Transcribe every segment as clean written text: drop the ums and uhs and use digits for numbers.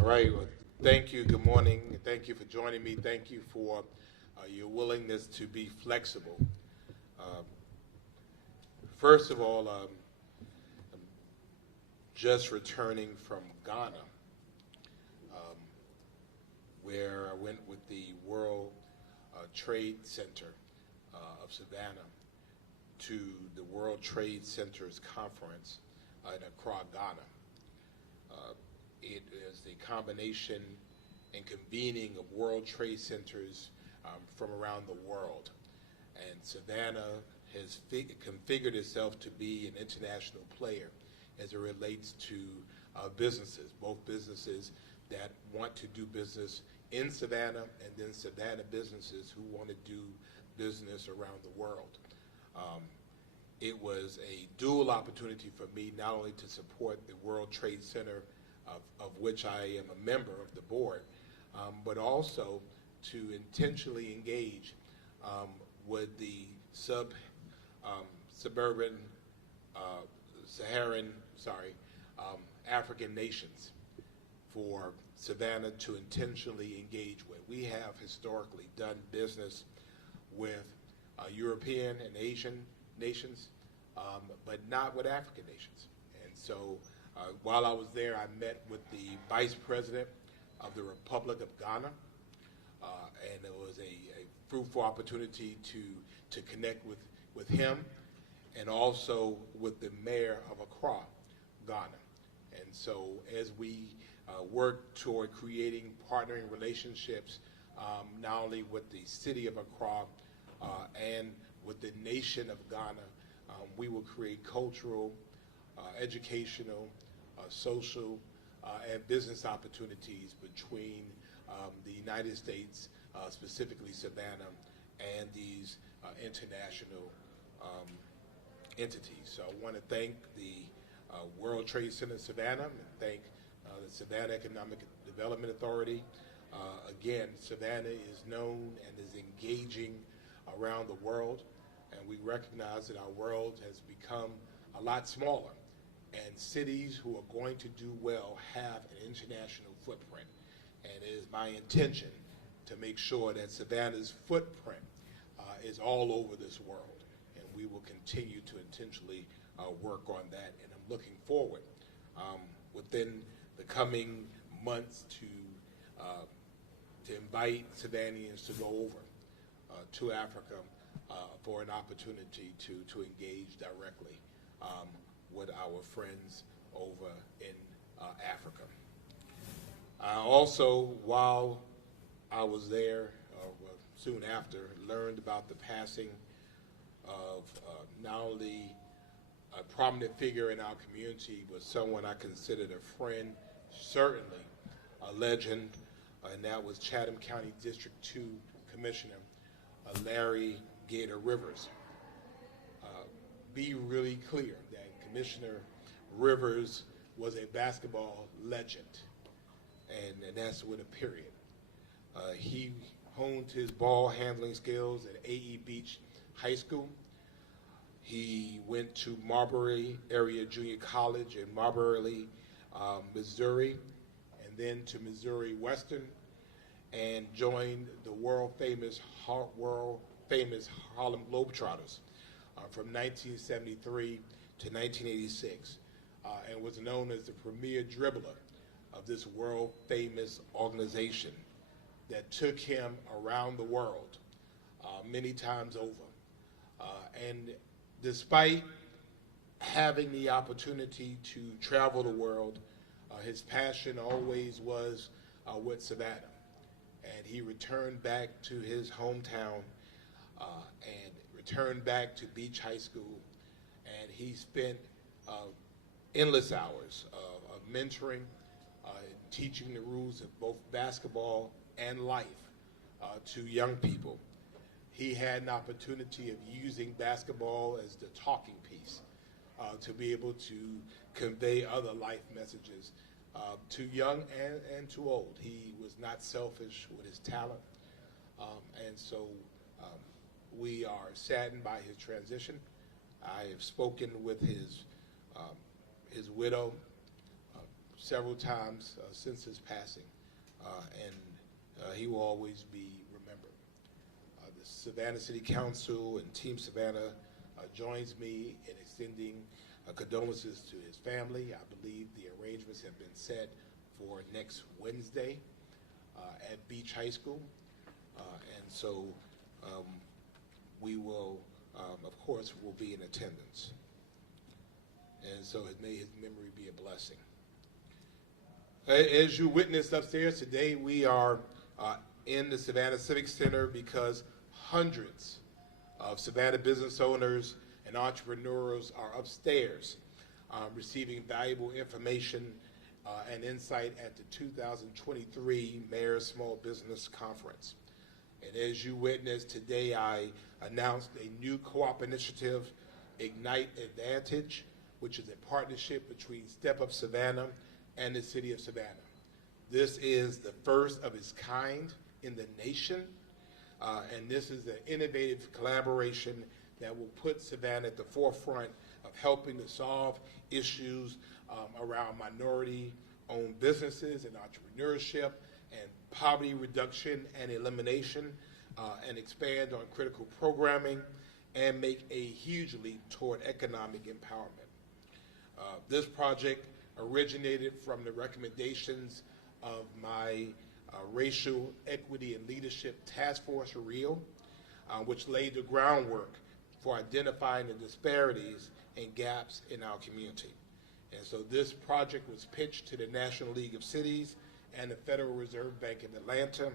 All right. Well, thank you. Good morning. Thank you for joining me. Thank you for your willingness to be flexible. Um, First of all, I'm just returning from Ghana, um, where I went with the World Trade Center of Savannah to the World Trade Center's conference in Accra, Ghana. Uh, it is the combination and convening of World Trade Centers from around the world. And Savannah has configured itself to be an international player as it relates to businesses, both businesses that want to do business in Savannah and then Savannah businesses who want to do business around the world. Um, it was a dual opportunity for me not only to support the World Trade Center, of which I am a member of the board, but also to intentionally engage with the suburban African nations for Savannah to intentionally engage with. We have historically done business with European and Asian nations, but not with African nations. And so while I was there, I met with the Vice President of the Republic of Ghana, and it was a fruitful opportunity to connect with him and also with the mayor of Accra, Ghana. And so as we work toward creating partnering relationships, not only with the city of Accra and with the nation of Ghana, we will create cultural, educational, social, and business opportunities between the United States, specifically Savannah, and these international entities. So I want to thank the World Trade Center Savannah and thank the Savannah Economic Development Authority. Again, Savannah is known and is engaging around the world, and we recognize that our world has become a lot smaller, and cities who are going to do well have an international footprint. And it is my intention to make sure that Savannah's footprint is all over this world, and we will continue to intentionally work on that. And I'm looking forward within the coming months to invite Savannahans to go over to Africa for an opportunity to engage directly with our friends over in Africa. I also, while I was there, soon after, learned about the passing of not only a prominent figure in our community, but someone I considered a friend, certainly a legend, and that was Chatham County District 2 Commissioner Larry Gator Rivers. Be really clear that Commissioner Rivers was a basketball legend, and that's with a period. He honed his ball handling skills at A.E. Beach High School. He went to Marbury Area Junior College in Marbury, Missouri, and then to Missouri Western, and joined the world famous Harlem Globetrotters from 1973 to 1986, and was known as the premier dribbler of this world famous organization that took him around the world many times over. And despite having the opportunity to travel the world, his passion always was with Savannah. And he returned back to his hometown and returned back to Beach High School, and he spent endless hours of mentoring, teaching the rules of both basketball and life to young people. He had an opportunity of using basketball as the talking piece to be able to convey other life messages to young and to old. He was not selfish with his talent, and so we are saddened by his transition. I have spoken with his widow several times since his passing, and he will always be remembered. The Savannah City Council and Team Savannah joins me in extending condolences to his family. I believe the arrangements have been set for next Wednesday at Beach High School, and so we will, of course, will be in attendance. And so may his memory be a blessing. As you witnessed upstairs today, we are in the Savannah Civic Center because hundreds of Savannah business owners and entrepreneurs are upstairs receiving valuable information and insight at the 2023 Mayor's Small Business Conference. And as you witnessed today, I announced a new co-op initiative, Ignite Advantage, which is a partnership between StepUp Savannah and the City of Savannah. This is the first of its kind in the nation, and this is an innovative collaboration that will put Savannah at the forefront of helping to solve issues around minority-owned businesses and entrepreneurship and poverty reduction and elimination, and expand on critical programming and make a huge leap toward economic empowerment. This project originated from the recommendations of my Racial Equity and Leadership Task Force, REAL, which laid the groundwork for identifying the disparities and gaps in our community. And so this project was pitched to the National League of Cities and the Federal Reserve Bank in Atlanta,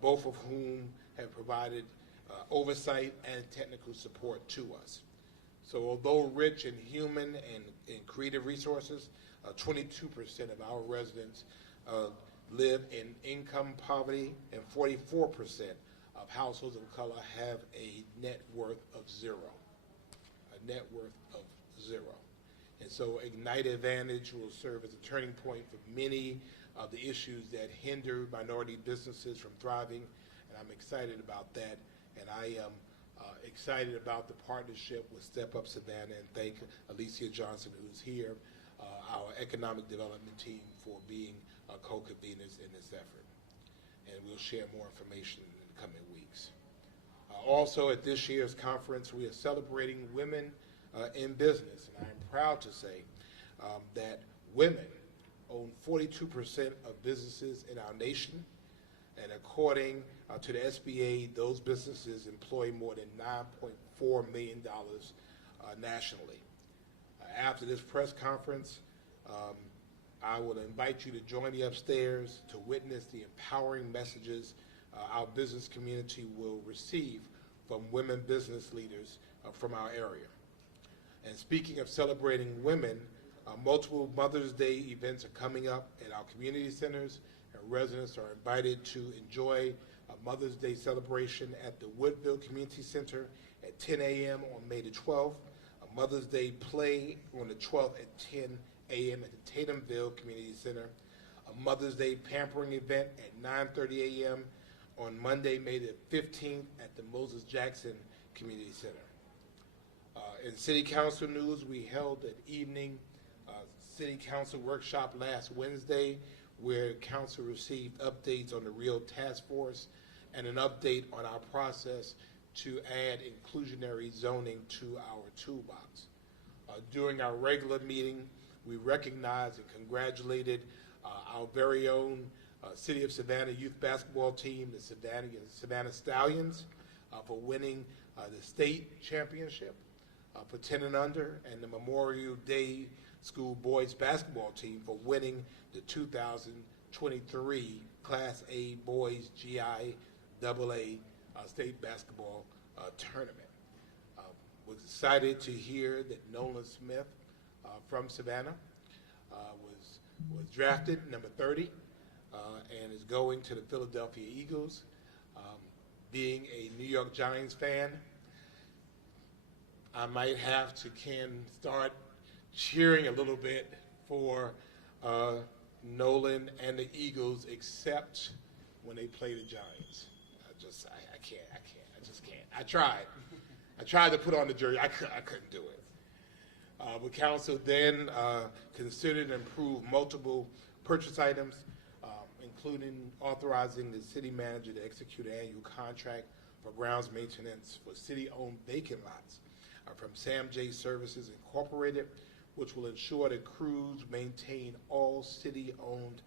both of whom have provided oversight and technical support to us. So although rich in human and creative resources, 22% of our residents live in income poverty, and 44% of households of color have a net worth of zero. A net worth of zero. And so Ignite Advantage will serve as a turning point for many of the issues that hinder minority businesses from thriving, and I'm excited about that. And I am excited about the partnership with StepUp Savannah, and thank Alicia Johnson, who's here, our economic development team, for being co-conveners in this effort. And we'll share more information in the coming weeks. Also at this year's conference, we are celebrating women in business, and I am proud to say that women own 42% of businesses in our nation, and according to the SBA, those businesses employ more than $9.4 million nationally. After this press conference, I will invite you to join me upstairs to witness the empowering messages our business community will receive from women business leaders from our area. And speaking of celebrating women, multiple Mother's Day events are coming up at our community centers, and residents are invited to enjoy a Mother's Day celebration at the Woodville Community Center at 10 a.m. on May the 12th, a Mother's Day play on the 12th at 10 a.m. at the Tatumville Community Center, a Mother's Day pampering event at 9:30 a.m. on Monday, May the 15th at the Moses Jackson Community Center. In City Council news, we held an evening City Council workshop last Wednesday where Council received updates on the REAL Task Force and an update on our process to add inclusionary zoning to our toolbox. During our regular meeting, we recognized and congratulated our very own City of Savannah youth basketball team, the Savannah Stallions, for winning the state championship for 10 and under, and the Memorial Day School boys basketball team for winning the 2023 Class A boys GIAA state basketball tournament. Was excited to hear that Nolan Smith from Savannah was drafted number 30 and is going to the Philadelphia Eagles. Being a New York Giants fan, I might have to start cheering a little bit for Nolan and the Eagles, except when they play the Giants. I just can't. I tried to put on the jersey. I couldn't do it. The council then considered and approved multiple purchase items, including authorizing the city manager to execute an annual contract for grounds maintenance for city-owned vacant lots from Sam J Services Incorporated, which will ensure that crews maintain all city-owned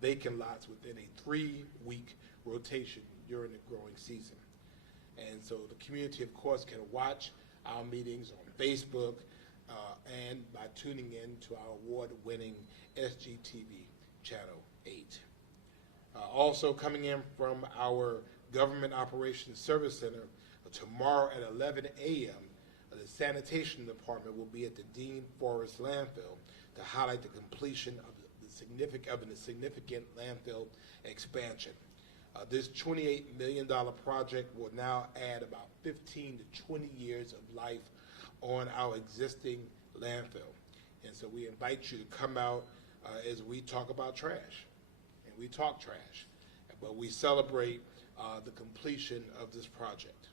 vacant lots within a 3-week rotation during the growing season. And so the community, of course, can watch our meetings on Facebook and by tuning in to our award-winning SGTV Channel 8. Also coming in from our Government Operations Service Center, tomorrow at 11 a.m., the Sanitation Department will be at the Dean Forest Landfill to highlight the completion of the significant landfill expansion. This $28 million project will now add about 15 to 20 years of life on our existing landfill. And so we invite you to come out as we talk about trash. And we talk trash, but we celebrate the completion of this project.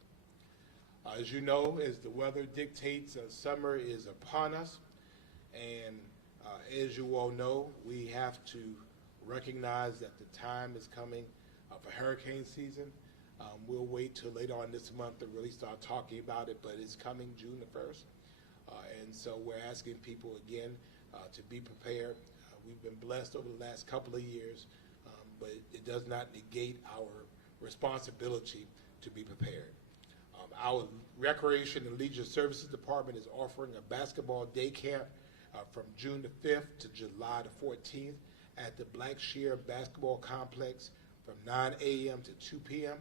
As you know, as the weather dictates, summer is upon us. And as you all know, we have to recognize that the time is coming for hurricane season. We'll wait till later on this month to really start talking about it, but it's coming June the 1st. And so we're asking people again to be prepared. We've been blessed over the last couple of years, but it does not negate our responsibility to be prepared. Our Recreation and Leisure Services Department is offering a basketball day camp from June the 5th to July the 14th at the Blackshear Basketball Complex from 9 a.m. to 2 p.m.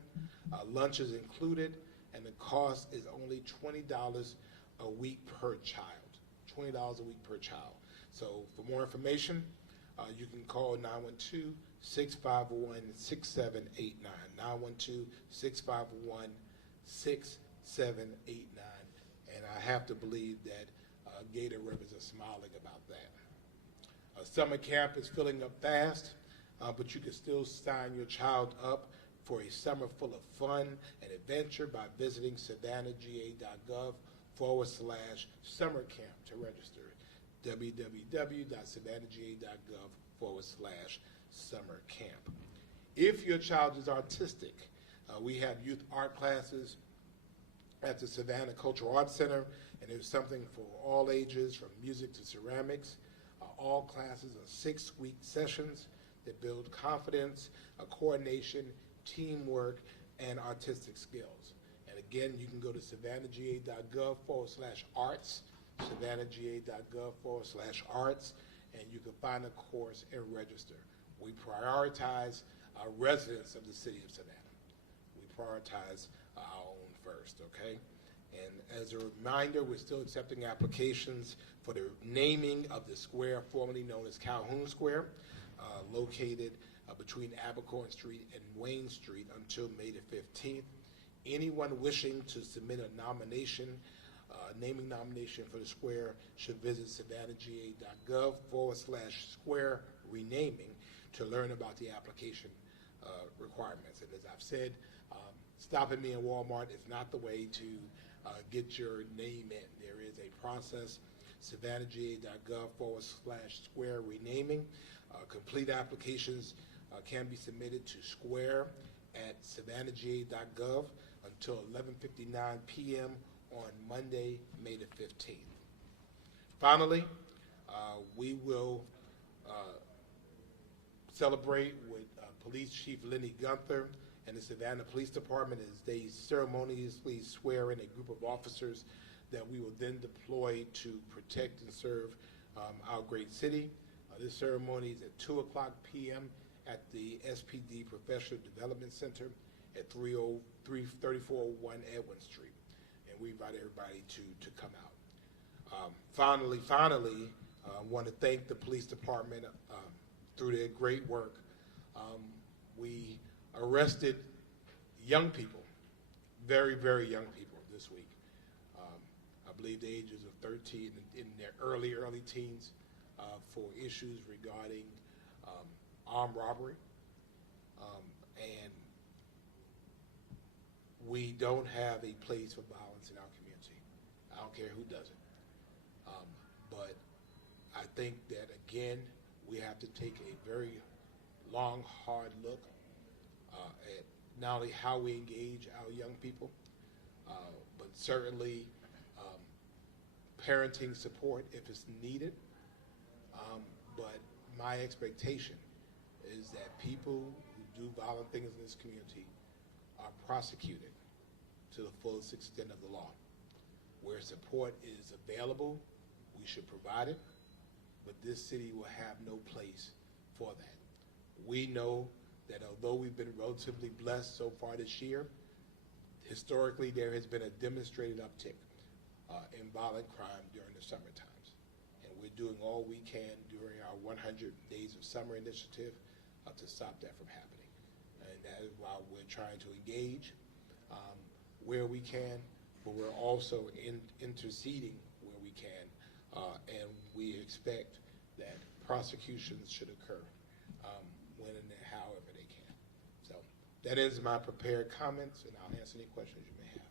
Lunch is included, and the cost is only $20 a week per child. $20 a week per child. So for more information, you can call 912-651-6789. 912-651-6789. And I have to believe that Gator Rivers are smiling about that. Summer camp is filling up fast, but you can still sign your child up for a summer full of fun and adventure by visiting savannahga.gov/summer camp to register. www.savannahga.gov/summer camp. If your child is artistic, we have youth art classes at the Savannah Cultural Arts Center, and there's something for all ages, from music to ceramics. All classes are 6-week sessions that build confidence, coordination, teamwork, and artistic skills. And again, you can go to savannahga.gov/arts, savannahga.gov/arts, and you can find a course and register. We prioritize our residents of the city of Savannah. We prioritize our own first, okay? And as a reminder, we're still accepting applications for the naming of the square formerly known as Calhoun Square, located between Abercorn Street and Wayne Street until May the 15th. Anyone wishing to submit a nomination, naming nomination for the square, should visit savannahga.gov/square renaming to learn about the application requirements. And as I've said, stopping me in Walmart is not the way to get your name in. There is a process, savannahga.gov/square renaming. Complete applications can be submitted to square@savannahga.gov until 11:59 p.m. on Monday, May the 15th. Finally, we will celebrate with Police Chief Lenny Gunther and the Savannah Police Department as they ceremoniously swear in a group of officers that we will then deploy to protect and serve our great city. This ceremony is at 2:00 p.m. at the SPD Professional Development Center at 3401 Edwin Street. And we invite everybody to come out. Finally, I want to thank the police department through their great work. We arrested young people, very, very young people this week. I believe the ages of 13 in their early teens for issues regarding armed robbery. And we don't have a place for violence in our community. I don't care who does it. but I think that, again, we have to take a very long, hard look at not only how we engage our young people, but certainly parenting support if it's needed. But my expectation is that people who do violent things in this community are prosecuted to the fullest extent of the law. Where support is available, we should provide it, but this city will have no place for that. We know that although we've been relatively blessed so far this year, historically there has been a demonstrated uptick in violent crime during the summer times. And we're doing all we can during our 100 Days of Summer initiative to stop that from happening. And that is why we're trying to engage where we can, but we're also interceding where we can, and we expect that prosecutions should occur when and however they can. So that is my prepared comments, and I'll answer any questions you may have.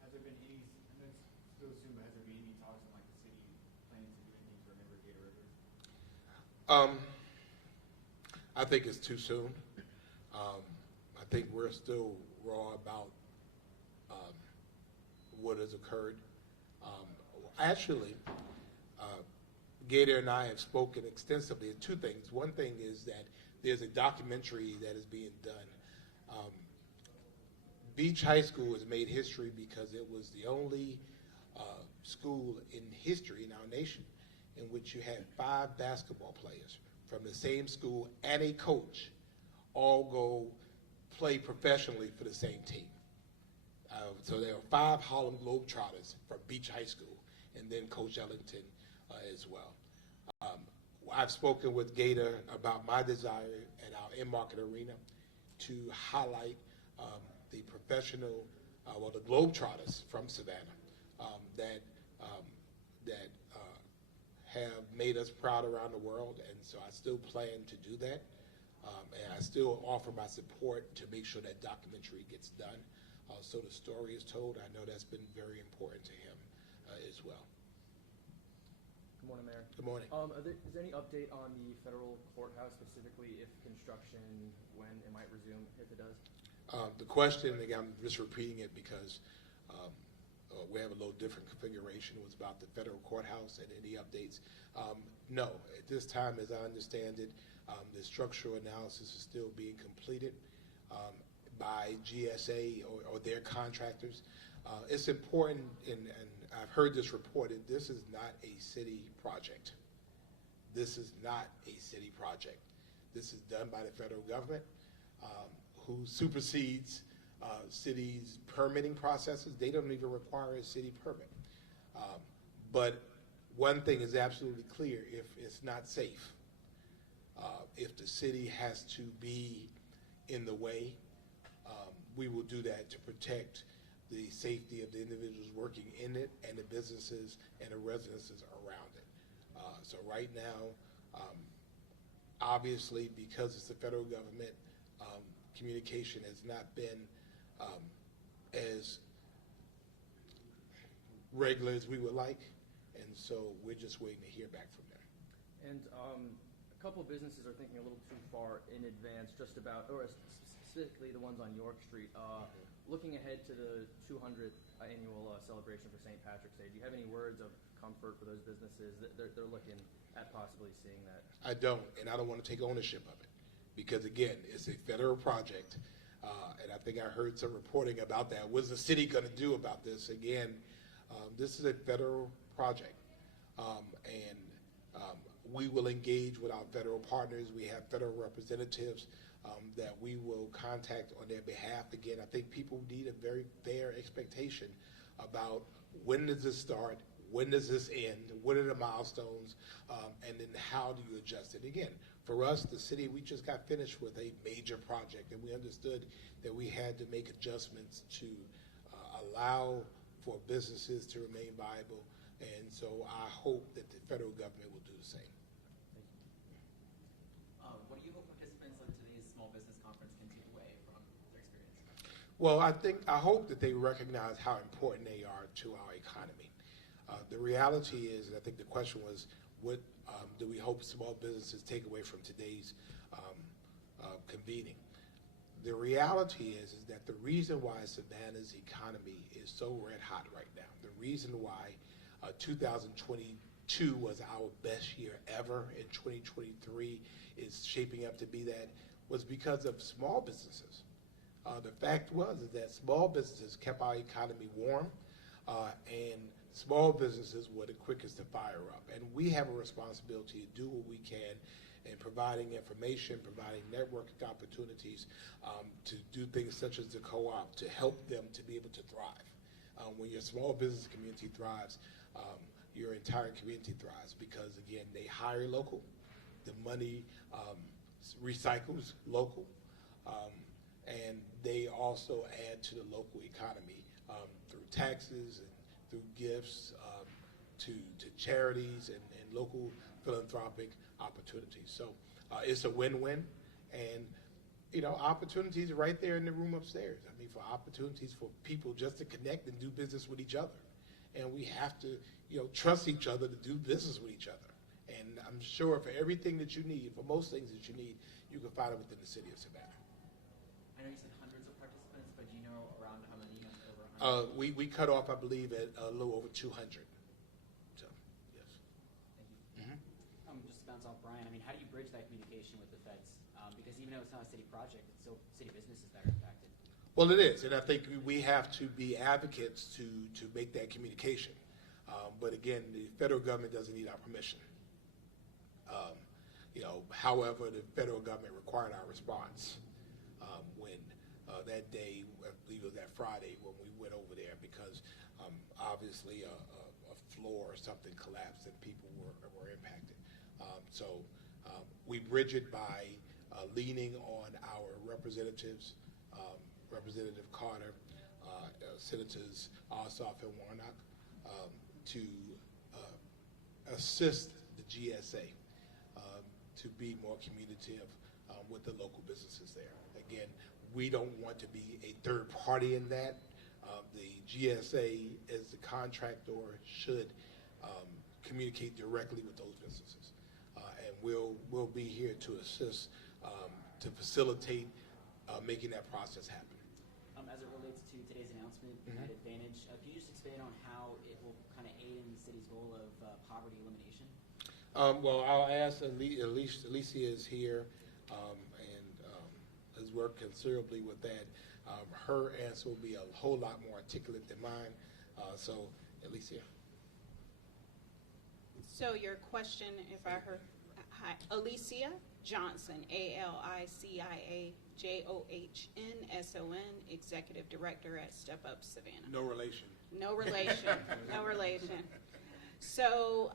Has there been any, and it's still soon, but has there been any talks on like the city planning to do anything to remember Gator Rivers? I think it's too soon. I think we're still raw about what has occurred. Actually, Gator and I have spoken extensively of two things. One thing is that there's a documentary that is being done. Beach High School has made history because it was the only school in history in our nation in which you had 5 basketball players from the same school and a coach all go play professionally for the same team. So there are 5 Harlem Globetrotters from Beach High School, and then Coach Ellington as well. I've spoken with Gator about my desire at our in-market arena to highlight the professional, the Globetrotters from Savannah that have made us proud around the world, and so I still plan to do that. And I still offer my support to make sure that documentary gets done. So the story is told. I know that's been very important to him as well. Good morning, Mayor. Good morning. Is there any update on the federal courthouse, specifically if construction, when it might resume, if it does? The question, again, I'm just repeating it because we have a little different configuration, was about the federal courthouse and any updates. No, at this time, as I understand it, the structural analysis is still being completed by GSA or their contractors. It's important, and I've heard this reported, this is not a city project. This is not a city project. This is done by the federal government, who supersedes cities' permitting processes. They don't even require a city permit. But one thing is absolutely clear: if it's not safe, if the city has to be in the way, we will do that to protect the safety of the individuals working in it and the businesses and the residences around it. So right now, obviously, because it's the federal government, communication has not been as regular as we would like, and so we're just waiting to hear back from them. And a couple of businesses are thinking a little too far in advance, just about, or specifically the ones on York Street, looking ahead to the 200th annual celebration for St. Patrick's Day. Do you have any words of comfort for those businesses that they're looking at possibly seeing that? I don't, and I don't want to take ownership of it, because again, it's a federal project, and I think I heard some reporting about that. What's the city going to do about this? Again, this is a federal project, and we will engage with our federal partners. We have federal representatives that we will contact on their behalf. Again, I think people need a very fair expectation about when does this start, when does this end, what are the milestones, and then how do you adjust it? Again, for us, the city, we just got finished with a major project, and we understood that we had to make adjustments to allow for businesses to remain viable, and so I hope that the federal government will do the same. What do you hope participants at today's small business conference can take away from their experience? Well, I hope that they recognize how important they are to our economy. The reality is, and I think the question was, what do we hope small businesses take away from today's convening? The reality is that the reason why Savannah's economy is so red hot right now, the reason why 2022 was our best year ever, and 2023 is shaping up to be that, was because of small businesses. The fact is that small businesses kept our economy warm, and small businesses were the quickest to fire up. And we have a responsibility to do what we can in providing information, providing networking opportunities, to do things such as the co-op to help them to be able to thrive. When your small business community thrives, your entire community thrives, because, again, they hire local, the money recycles local, and they also add to the local economy through taxes and through gifts to charities and local philanthropic opportunities. So it's a win-win, and opportunities are right there in the room upstairs. I mean, for opportunities for people just to connect and do business with each other, and we have to trust each other to do business with each other. And I'm sure for everything that you need, for most things that you need, you can find it within the city of Savannah. I know you said hundreds of participants, but do you know around how many? Over 100? We cut off, I believe, at a little over 200. So, yes. Thank you. Just to bounce off Brian, I mean, how do you bridge that communication with the feds? Because even though it's not a city project, it's still city businesses that are impacted. Well, it is, and I think we have to be advocates to make that communication. But again, the federal government doesn't need our permission. However, the federal government required our response when that day, I believe it was that Friday, when we went over there, because obviously a floor or something collapsed and people were impacted. So we bridge it by leaning on our representatives, Representative Carter, Senators Ossoff and Warnock, to assist the GSA to be more communicative with the local businesses there. Again, we don't want to be a third party in that. The GSA, as the contractor, should communicate directly with those businesses, and we'll be here to assist to facilitate making that process happen. As it relates to today's announcement, United Advantage, can you just expand on how it will kind of aid in the city's goal of poverty elimination? Well, I'll ask Alicia is here and has worked considerably with that. Her answer will be a whole lot more articulate than mine. So, Alicia. So your question, if I heard, hi, Alicia Johnson, Alicia Johnsson, Executive Director at StepUp Savannah. No relation. No relation. No relation. So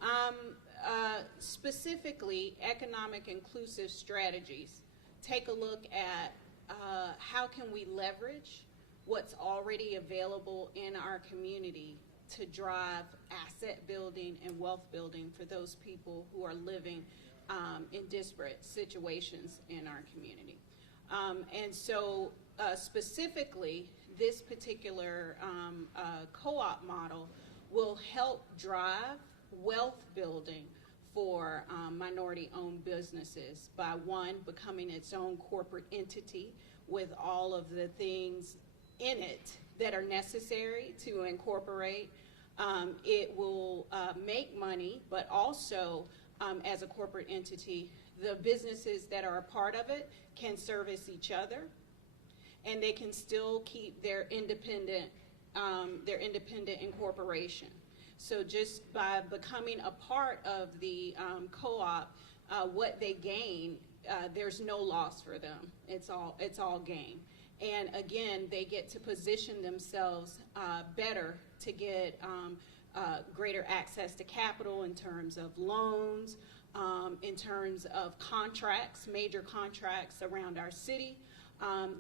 specifically, economic inclusive strategies. Take a look at how can we leverage what's already available in our community to drive asset building and wealth building for those people who are living in disparate situations in our community. And so specifically, this particular co-op model will help drive wealth building for minority-owned businesses by, one, becoming its own corporate entity with all of the things in it that are necessary to incorporate. It will make money, but also as a corporate entity, the businesses that are a part of it can service each other, and they can still keep their independent incorporation. So just by becoming a part of the co-op, what they gain, there's no loss for them. It's all gain. And again, they get to position themselves better to get greater access to capital in terms of loans, in terms of contracts, major contracts around our city.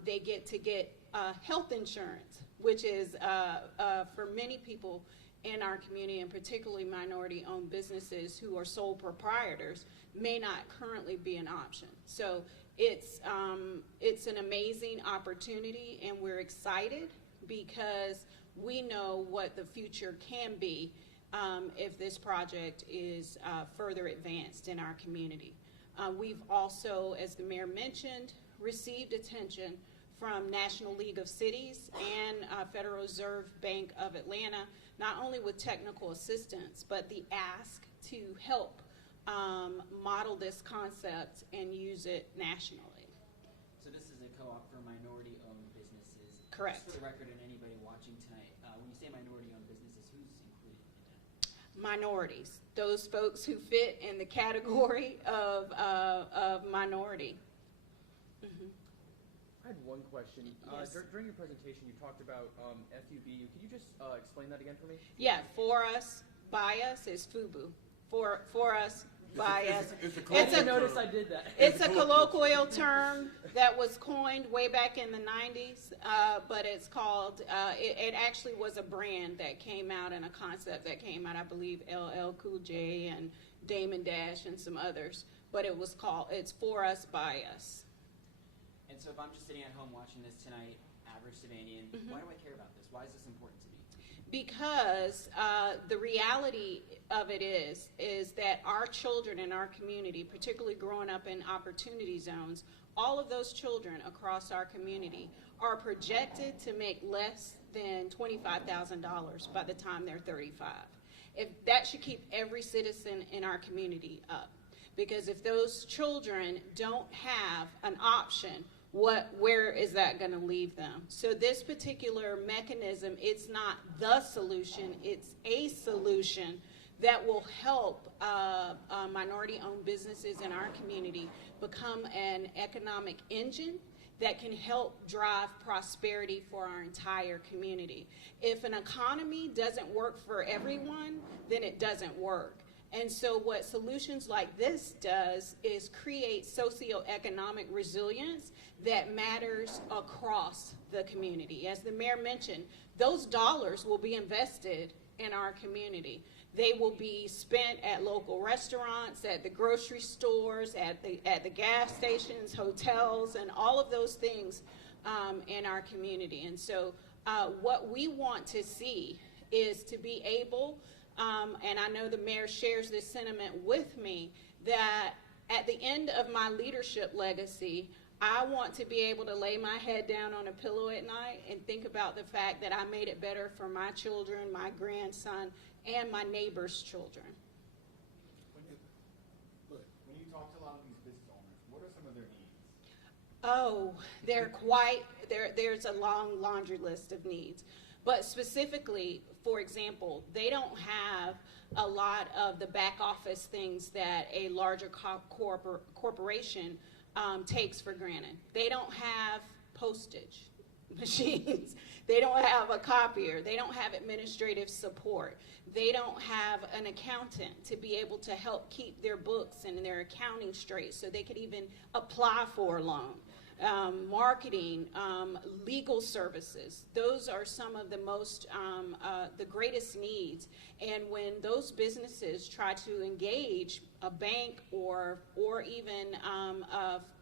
They get to get health insurance, which is for many people in our community, and particularly minority-owned businesses who are sole proprietors, may not currently be an option. So it's an amazing opportunity, and we're excited because we know what the future can be if this project is further advanced in our community. We've also, as the mayor mentioned, received attention from National League of Cities and Federal Reserve Bank of Atlanta, not only with technical assistance, but the ask to help model this concept and use it nationally. So this is a co-op for minority-owned businesses. Correct. Just for the record, and anybody watching tonight, when you say minority-owned businesses, who's included in that? Minorities, those folks who fit in the category of minority. I had one question. Yes. During your presentation, you talked about FUBU. Can you just explain that again for me? Yeah, for us, by us is FUBU. For us, by us. It's a I colloquial didn't notice term. I did that. It's a colloquial term that was coined way back in the 90s, but it's called, it actually was a brand that came out and a concept that came out, I believe LL Cool J and Damon Dash and some others, but it was called, it's For Us, By Us. And so if I'm just sitting at home watching this tonight, average Savannah, why do I care about this? Why is this important to me? Because the reality of it is that our children in our community, particularly growing up in opportunity zones, all of those children across our community are projected to make less than $25,000 by the time they're 35. If that should keep every citizen in our community up. Because if those children don't have an option, where is that going to leave them? So this particular mechanism, it's not the solution, it's a solution that will help minority-owned businesses in our community become an economic engine that can help drive prosperity for our entire community. If an economy doesn't work for everyone, then it doesn't work. And so what solutions like this does is create socioeconomic resilience that matters across the community. As the mayor mentioned, those dollars will be invested in our community. They will be spent at local restaurants, at the grocery stores, at the gas stations, hotels, and all of those things in our community. And so what we want to see is to be able, and I know the mayor shares this sentiment with me, that at the end of my leadership legacy, I want to be able to lay my head down on a pillow at night and think about the fact that I made it better for my children, my grandson, and my neighbor's children. When you talk to a lot of these business owners, what are some of their needs? Oh, there's a long laundry list of needs. But specifically, for example, they don't have a lot of the back office things that a larger corporation takes for granted. They don't have postage machines. They don't have a copier. They don't have administrative support. They don't have an accountant to be able to help keep their books and their accounting straight so they could even apply for a loan. Marketing, legal services, those are some of the most, the greatest needs. And when those businesses try to engage a bank or even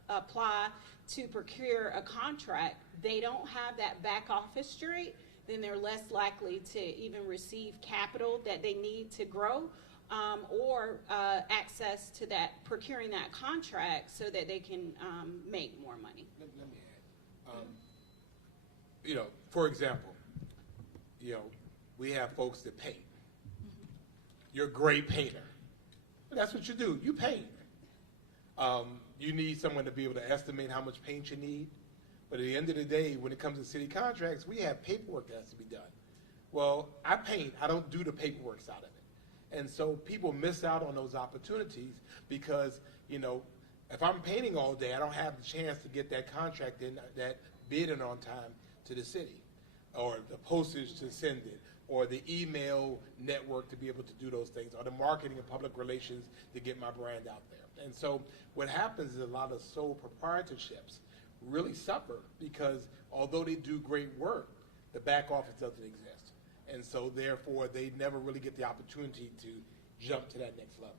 apply to procure a contract, they don't have that back office straight, then they're less likely to even receive capital that they need to grow. Or access to that, procuring that contract so that they can make more money. Let me add. For example, we have folks that paint. You're a great painter. That's what you do. You paint. You need someone to be able to estimate how much paint you need. But at the end of the day, when it comes to city contracts, we have paperwork that has to be done. Well, I paint. I don't do the paperwork side of it. And so people miss out on those opportunities because, if I'm painting all day, I don't have the chance to get that contract in, that bid in on time to the city, or the postage to send it, or the email network to be able to do those things, or the marketing and public relations to get my brand out there. And so what happens is a lot of sole proprietorships really suffer because although they do great work, the back office doesn't exist. And so therefore, they never really get the opportunity to jump to that next level.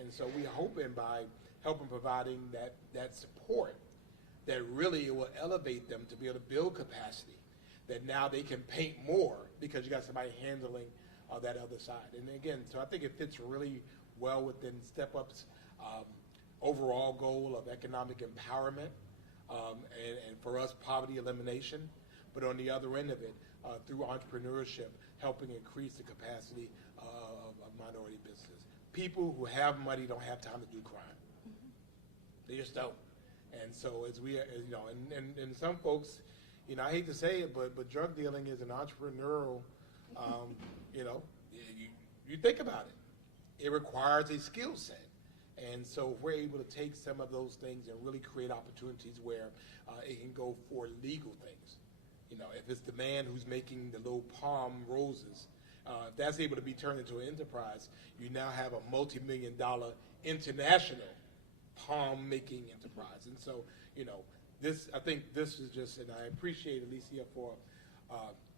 And so we're hoping by helping providing that support that really it will elevate them to be able to build capacity, that now they can paint more because you got somebody handling that other side. And again, so I think it fits really well within StepUp's overall goal of economic empowerment and for us, poverty elimination. But on the other end of it, through entrepreneurship, helping increase the capacity of minority businesses. People who have money don't have time to do crime. They just don't. And so as we, you know, and some folks, you know, I hate to say it, but drug dealing is an entrepreneurial, you know, you think about it. It requires a skill set. And so if we're able to take some of those things and really create opportunities where it can go for legal things. You know, if it's the man who's making the little palm roses, if that's able to be turned into an enterprise, you now have a multi-million-dollar international palm-making enterprise. And so, you know, this, I think this is just, and I appreciate Alicia for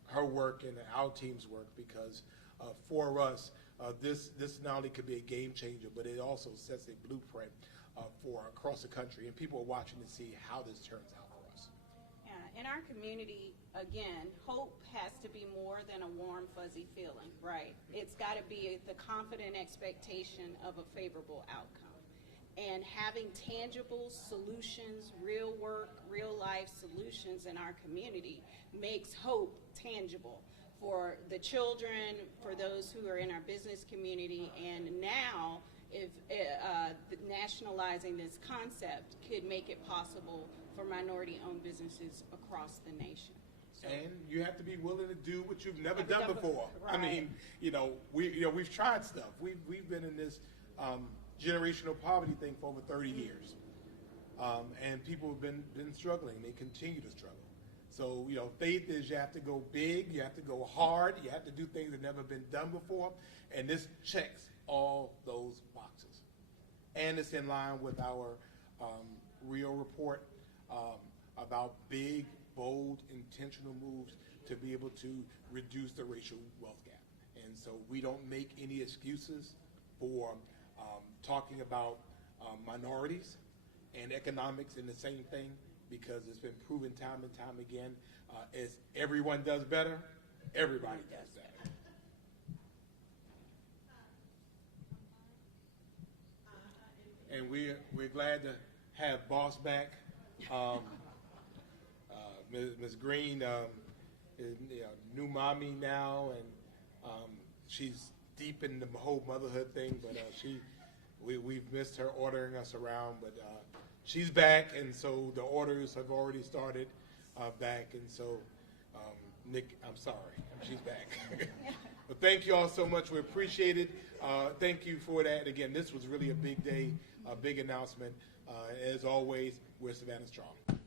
her work and our team's work, because for us, this not only could be a game changer, but it also sets a blueprint for across the country, and people are watching to see how this turns out for us. Yeah, in our community, again, hope has to be more than a warm, fuzzy feeling, right? It's got to be the confident expectation of a favorable outcome. And having tangible solutions, real work, real life solutions in our community makes hope tangible for the children, for those who are in our business community, and now if nationalizing this concept could make it possible for minority-owned businesses across the nation. So, and you have to be willing to do what you've never done before. Right. I mean, we've tried stuff. We've been in this generational poverty thing for over 30 years, and people have been struggling. They continue to struggle. So, you know, faith is you have to go big, you have to go hard, you have to do things that never been done before, and this checks all those boxes. And it's in line with our real report about big, bold, intentional moves to be able to reduce the racial wealth gap. And so we don't make any excuses for talking about minorities and economics in the same thing, because it's been proven time and time again, as everyone does better, everybody does better. And we're glad to have Boss back. Ms. Green is new mommy now, and she's deep in the whole motherhood thing, but we've missed her ordering us around, but she's back, and so the orders have already started back, and so Nick, I'm sorry, she's back. But thank you all so much. We appreciate it. Thank you for that. Again, this was really a big day, a big announcement. As always, we're Savannah Strong.